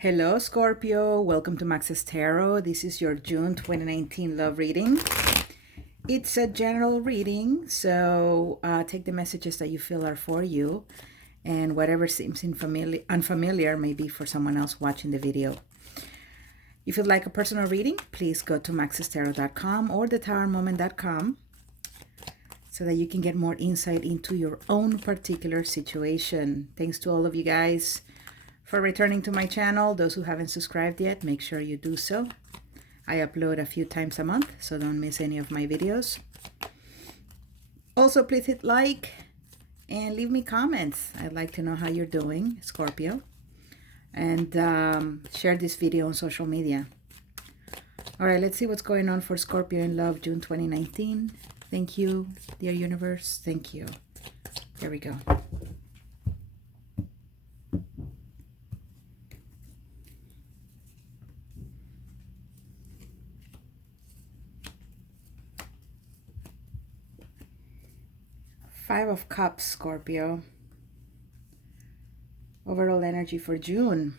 Hello, Scorpio. Welcome to Max's Tarot. This is your June 2019 love reading. It's a general reading, so take the messages that you feel are for you, and whatever seems unfamiliar may be for someone else watching the video. If you'd like a personal reading, please go to maxestarot.com or thetowermoment.com so that you can get more insight into your own particular situation. Thanks to all of you guys for returning to my channel. Those who haven't subscribed yet, make sure you do so. I upload a few times a month, so don't miss any of my videos. Also, please hit like and leave me comments. I'd like to know how you're doing, Scorpio. And share this video on social media. All right, let's see what's going on for Scorpio in love, June 2019. Thank you, dear universe. Thank you. Here we go. Five of Cups, Scorpio. Overall energy for June.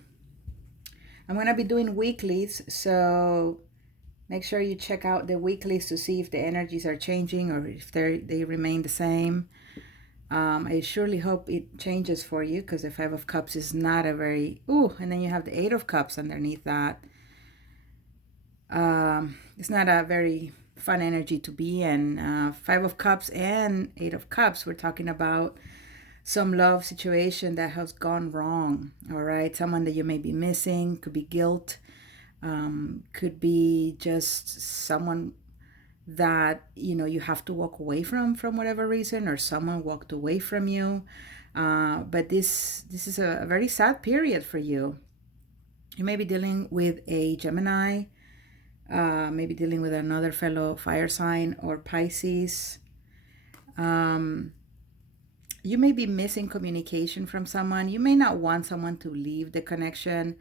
I'm going to be doing weeklies, so make sure you check out the weeklies to see if the energies are changing or if they remain the same. I surely hope it changes for you, because the Five of Cups is not a very... Ooh, and then you have the Eight of Cups underneath that. It's not a very fun energy to be in. Five of Cups and Eight of Cups, we're talking about some love situation that has gone wrong. All right, someone that you may be missing. Could be guilt, could be just someone that you have to walk away from whatever reason, or someone walked away from you. But this is a very sad period for you. You may be dealing with a Gemini, maybe dealing with another fellow fire sign or Pisces. You may be missing communication from someone. You may not want someone to leave the connection,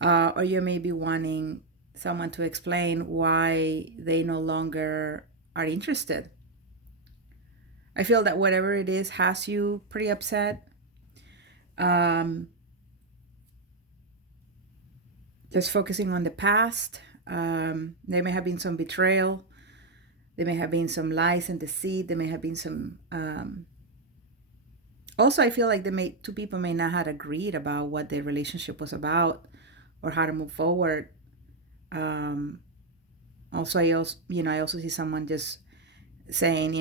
or you may be wanting someone to explain why they no longer are interested. I feel that whatever it is has you pretty upset. Just focusing on the past. There may have been some betrayal. There may have been some lies and deceit. There may have been some... Also, I feel like two people may not have agreed about what their relationship was about or how to move forward. Also, I also see someone just saying,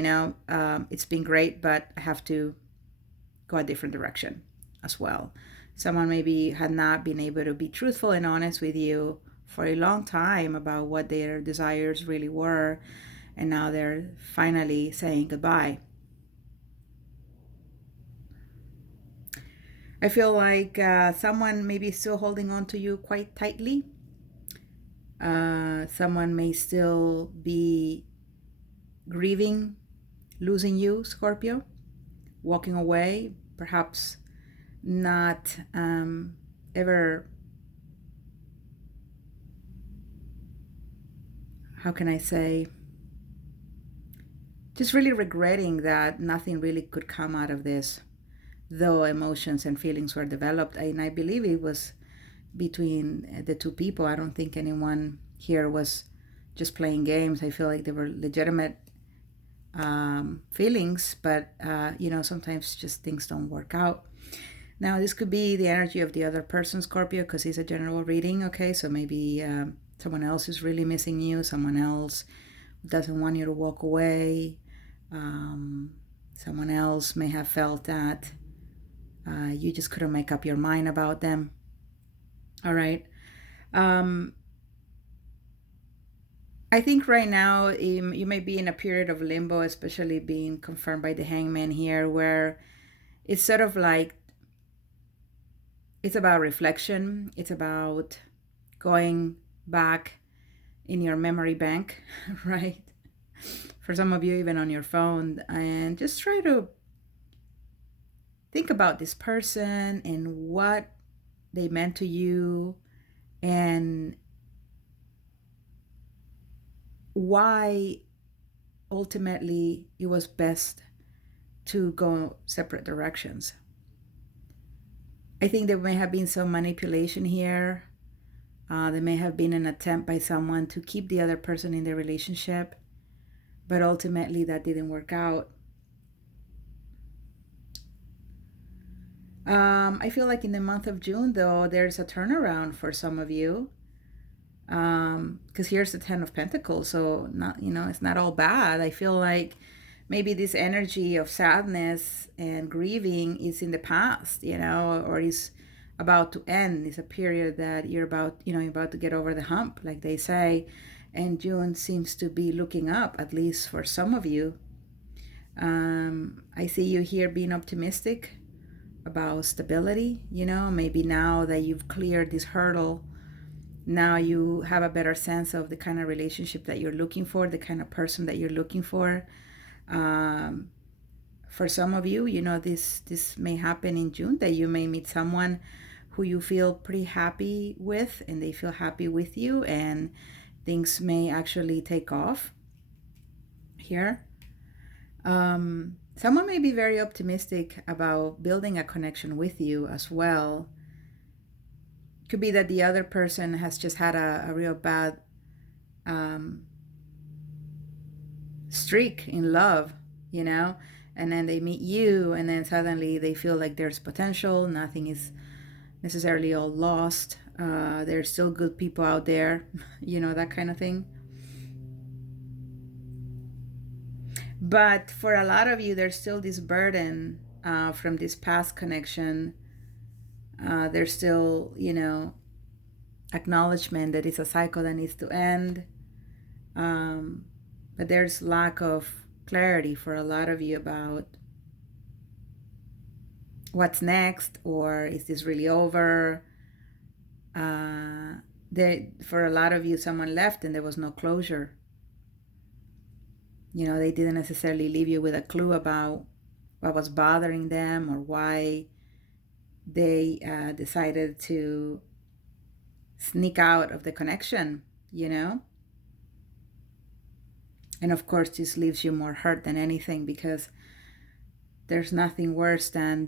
it's been great, but I have to go a different direction as well. Someone maybe had not been able to be truthful and honest with you for a long time about what their desires really were, and now they're finally saying goodbye. I feel like someone may be still holding on to you quite tightly. Someone may still be grieving losing you, Scorpio, walking away, perhaps not ever, how can I say, just really regretting that nothing really could come out of this, though emotions and feelings were developed. And I believe it was between the two people. I don't think anyone here was just playing games. I feel like they were legitimate feelings, but sometimes just things don't work out. Now, this could be the energy of the other person, Scorpio, because it's a general reading, okay? So maybe someone else is really missing you. Someone else doesn't want you to walk away. Someone else may have felt that you just couldn't make up your mind about them. All right. I think right now you may be in a period of limbo, especially being confirmed by the Hangman here, where it's sort of like, it's about reflection. It's about going back in your memory bank, right? For some of you, even on your phone, and just try to think about this person and what they meant to you, and why ultimately it was best to go separate directions. I think there may have been some manipulation here. There may have been an attempt by someone to keep the other person in the relationship, but ultimately that didn't work out. I feel like in the month of June, though, there's a turnaround for some of you. Because here's the Ten of Pentacles, so not, it's not all bad. I feel like maybe this energy of sadness and grieving is in the past, or is about to end. It's a period that you're about to get over the hump, like they say. And June seems to be looking up, at least for some of you. I see you here being optimistic about stability, maybe now that you've cleared this hurdle, now you have a better sense of the kind of relationship that you're looking for, the kind of person that you're looking for. For some of you, this may happen in June, that you may meet someone who you feel pretty happy with and they feel happy with you, and things may actually take off here. Someone may be very optimistic about building a connection with you as well. Could be that the other person has just had a real bad streak in love, and then they meet you, and then suddenly they feel like there's potential. Nothing is necessarily all lost. There's still good people out there, that kind of thing. But for a lot of you, there's still this burden from this past connection. There's still, acknowledgement that it's a cycle that needs to end. But there's lack of clarity for a lot of you about what's next, or is this really over? For a lot of you, someone left and there was no closure. They didn't necessarily leave you with a clue about what was bothering them or why they decided to sneak out of the connection, And of course, this leaves you more hurt than anything, because there's nothing worse than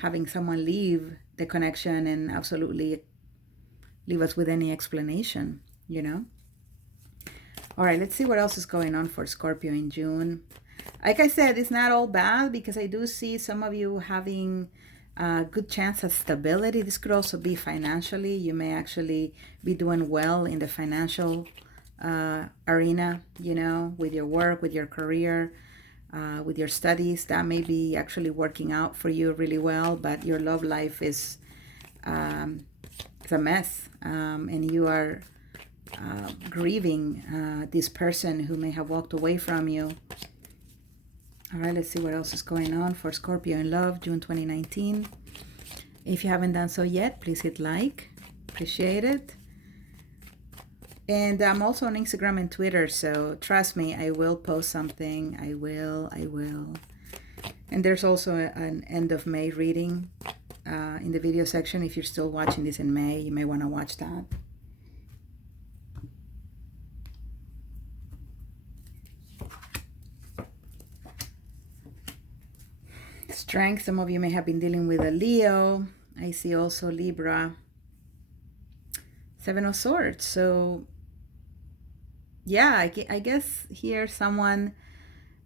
having someone leave the connection and absolutely leave us with any explanation, All right, let's see what else is going on for Scorpio in June. Like I said, it's not all bad, because I do see some of you having a good chance at stability. This could also be financially. You may actually be doing well in the financial arena, with your work, with your career, with your studies. That may be actually working out for you really well, but your love life is it's a mess, and you are grieving this person who may have walked away from you. All right, let's see what else is going on for Scorpio in love, June 2019. If you haven't done so yet, please hit like. Appreciate it. And I'm also on Instagram and Twitter, so trust me, I will post something. I will. And there's also an end of May reading in the video section. If you're still watching this in May, you may want to watch that. Strength, some of you may have been dealing with a Leo. I see also Libra. Seven of Swords. So yeah, I guess here someone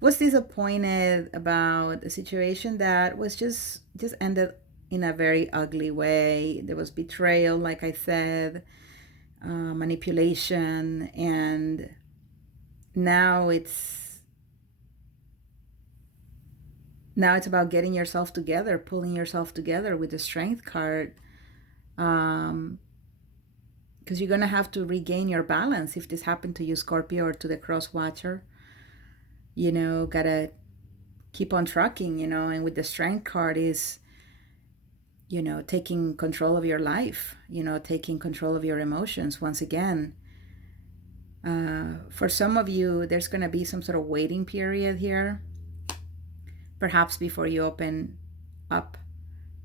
was disappointed about a situation that was just ended in a very ugly way. There was betrayal, like I said, manipulation, and now it's about getting yourself together, pulling yourself together with the Strength card. Because you're going to have to regain your balance if this happened to you, Scorpio, or to the cross watcher. Gotta keep on trucking, and with the Strength card is, taking control of your life, taking control of your emotions once again. For some of you, there's going to be some sort of waiting period here, perhaps before you open up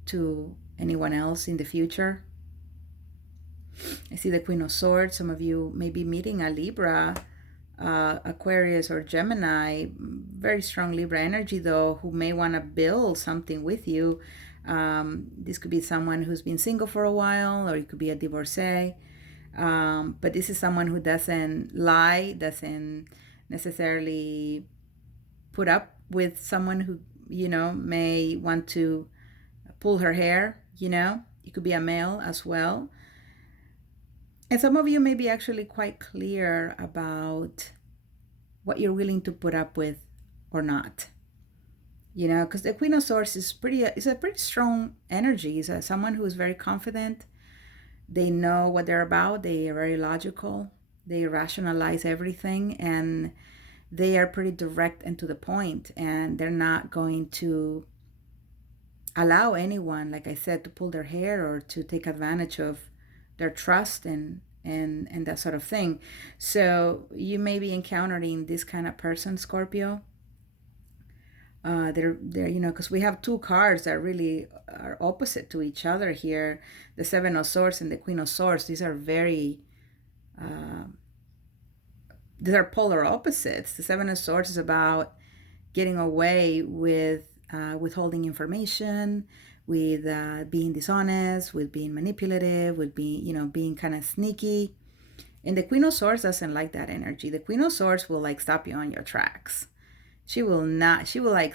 to anyone else in the future. I see the Queen of Swords. Some of you may be meeting a Libra, Aquarius, or Gemini. Very strong Libra energy, though, who may want to build something with you. This could be someone who's been single for a while, or it could be a divorcee. But this is someone who doesn't lie, doesn't necessarily put up with someone who, may want to pull her hair. It could be a male as well. And some of you may be actually quite clear about what you're willing to put up with or not. Because the Queen of Swords is a pretty strong energy. It's someone who is very confident. They know what they're about. They are very logical. They rationalize everything, and they are pretty direct and to the point. And they're not going to allow anyone, like I said, to pull their hair or to take advantage of their trust and that sort of thing. So you may be encountering this kind of person, Scorpio. They're because we have two cards that really are opposite to each other here, the Seven of Swords and the Queen of Swords. These are polar opposites. The Seven of Swords is about getting away with withholding information, with being dishonest, with being manipulative, with being kind of sneaky. And the Queen of Swords doesn't like that energy. The Queen of Swords will stop you on your tracks. She will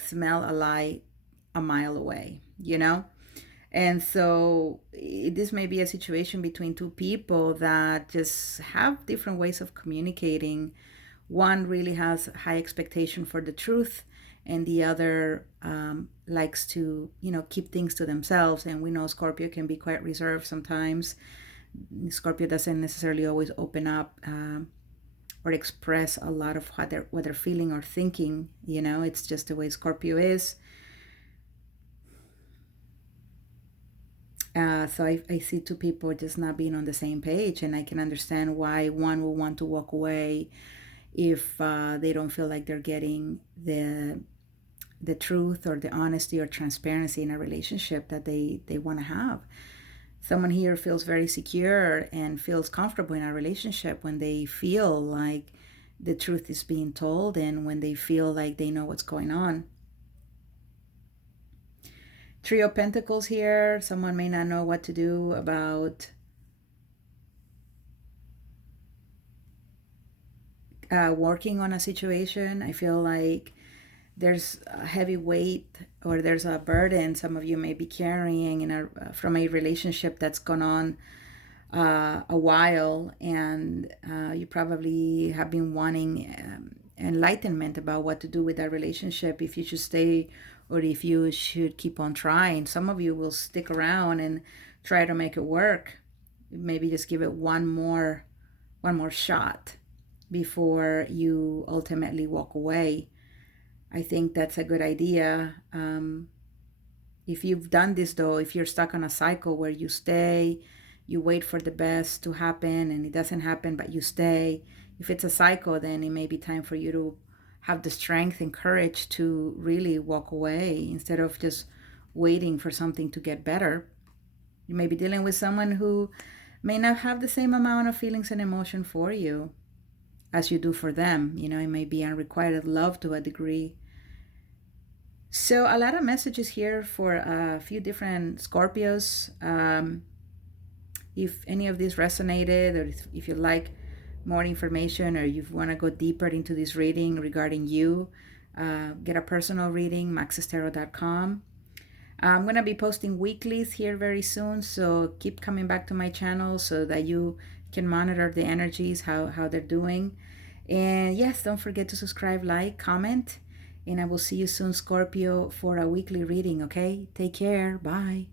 smell a lie a mile away, And so this may be a situation between two people that just have different ways of communicating. One really has high expectation for the truth, and the other likes to, keep things to themselves. And we know Scorpio can be quite reserved sometimes. Scorpio doesn't necessarily always open up or express a lot of what they're feeling or thinking. It's just the way Scorpio is. So I see two people just not being on the same page, and I can understand why one will want to walk away if they don't feel like they're getting the truth or the honesty or transparency in a relationship that they want to have. Someone here feels very secure and feels comfortable in a relationship when they feel like the truth is being told and when they feel like they know what's going on. Three of Pentacles here. Someone may not know what to do about working on a situation. I feel like there's a heavy weight or there's a burden some of you may be carrying from a relationship that's gone on a while, and you probably have been wanting enlightenment about what to do with that relationship, if you should stay or if you should keep on trying. Some of you will stick around and try to make it work. Maybe just give it one more shot before you ultimately walk away. I think that's a good idea. If you've done this though, if you're stuck on a cycle where you stay, you wait for the best to happen and it doesn't happen, but you stay. If it's a cycle, then it may be time for you to have the strength and courage to really walk away instead of just waiting for something to get better. You may be dealing with someone who may not have the same amount of feelings and emotion for you as you do for them. It may be unrequited love to a degree. So a lot of messages here for a few different Scorpios. If any of this resonated, or if you like more information, or you want to go deeper into this reading regarding you, get a personal reading, maxestarot.com. I'm going to be posting weeklies here very soon, so keep coming back to my channel so that you can monitor the energies, how they're doing. And yes, don't forget to subscribe, like, comment, and I will see you soon, Scorpio, for a weekly reading, okay? Take care. Bye.